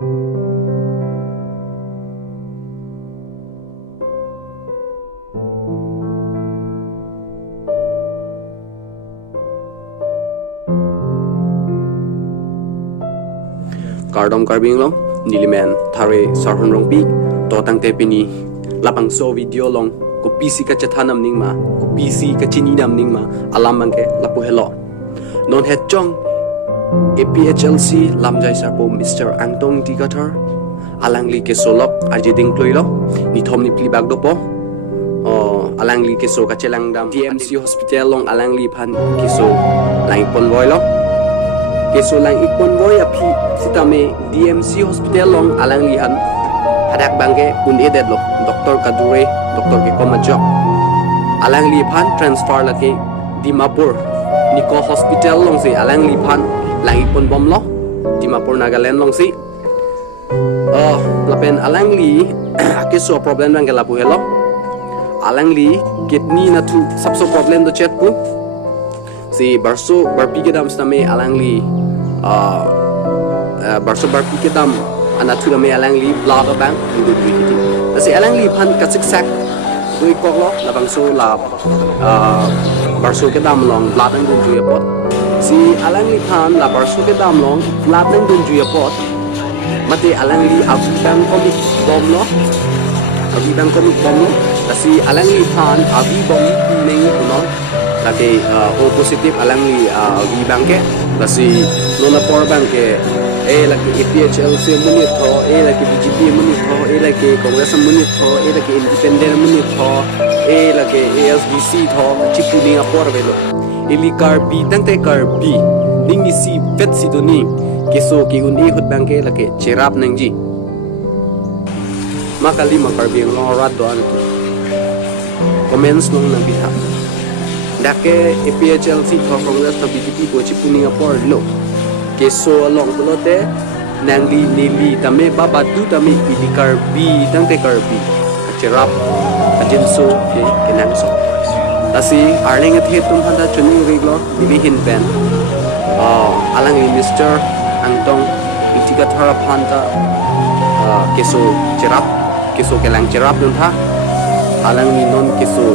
Cardom carbing long nilimen thare sarhon rong pi to tang te pini lapang so video long ko pc ka chathanam ning ma ko pc ka chini nam ning ma alam mang ke lapu hello non het chong APHLC lamjai sarpo Mr. Angtong Tigathar alangli ke solok arjiding kloilo ni thom ni plibak dopo alangli ke so ka chelang dam DMC hospital long alangli phan ke so lang pon boilo ke so lang ikon boy api sitame DMC hospital long alangli han hadak bangke un edet lo doktor kadure doktor ke komajo alangli phan transfer lake Dimapur Niko hospital long si alangli phan lang ipon bom lo Dimapur Nagaland long si lapen alangli ake so problem bang lapu hello alangli kidney na tu sabso problem do chat pu si barso barpi ke dam stame alangli barso barpi ke dam ana tu me alangli blood bang ndu du hiti si alangli phan ka siksak dui kok lo la bang so la barso ke dam long blood ndu du pot si alangli phan la barso ke dam long blood ndu du pot mati alangli abang komik bom lo abang komik bom lo si alangli phan abi bom ning no lagi o positif alangli abi bangke si nona por bangke lagi APHLC munit tho lagi BJP munit tho lagi Congress munit tho lagi independent munit tho lagi ASBC tho chikuni apor velo ili karbi tangte karbi ningi si vet sidoni keso ki uni hut bangke lagi cerap nangji makali makarbi long rat do an comments long nang biha dake APHLC tho Congress tho BJP ko chikuni apor lo keso along belote nangli nili tame baba tu tame ili karbi tangte karbi cerap ajinso ke kenang so tasi arling at hetum handa chuning reglo dilihin pen alang Mr. Angtong Tigathar phanta keso cerap keso kelang cerap dun tha alang non keso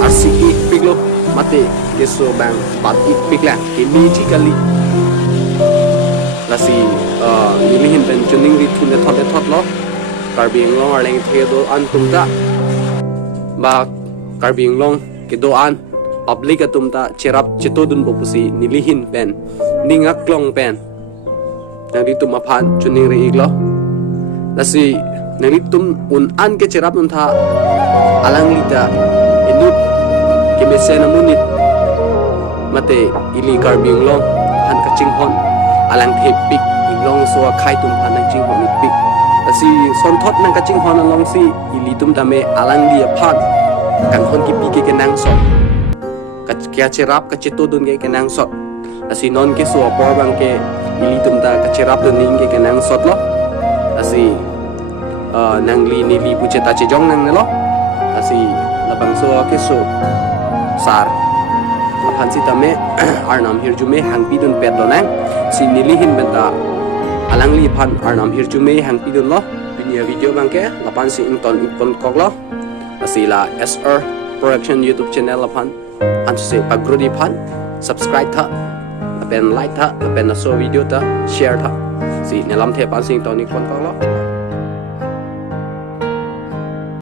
RCE piglo mate keso bang bat pigla ke meji kali lasi nilihin pen chuning ri thune thot lo karbing long arling thedo antumta ba karbing long ke doan public atumta cherap chetodun bopusi nilihin pen ningak long pen nari tum aphan chuning ri iglo lasi nari tum un an ke cherap nun tha alang lita inut ke mesena munit mate ili karbing long han kaching hon alang thepik iglong so khai tum phan nang ching hon pik lasi son thot nang kaching hon along si ili tum tame alang li aphan kan hon ki pike ke nang so kya cherap ka chetodun ke nang so lasi non ke so por bang ke ili tum ta ka cherap dun ning ke nang sot lo lasi nang li ni li puche ta che jong nang lo lasi labang so ke so sar aphan si tame arnam hirjume hangpi dun pet do nang si nilihin benta alangli phan arnam hirjume hangpi dun lo pinia video bang ke lapan si ington ikon kok lo asila SR production YouTube channel lapan antu se pagrodi phan subscribe tha lapen like tha lapen so video ta share tha si nelam the pan sing ton ikon kok lo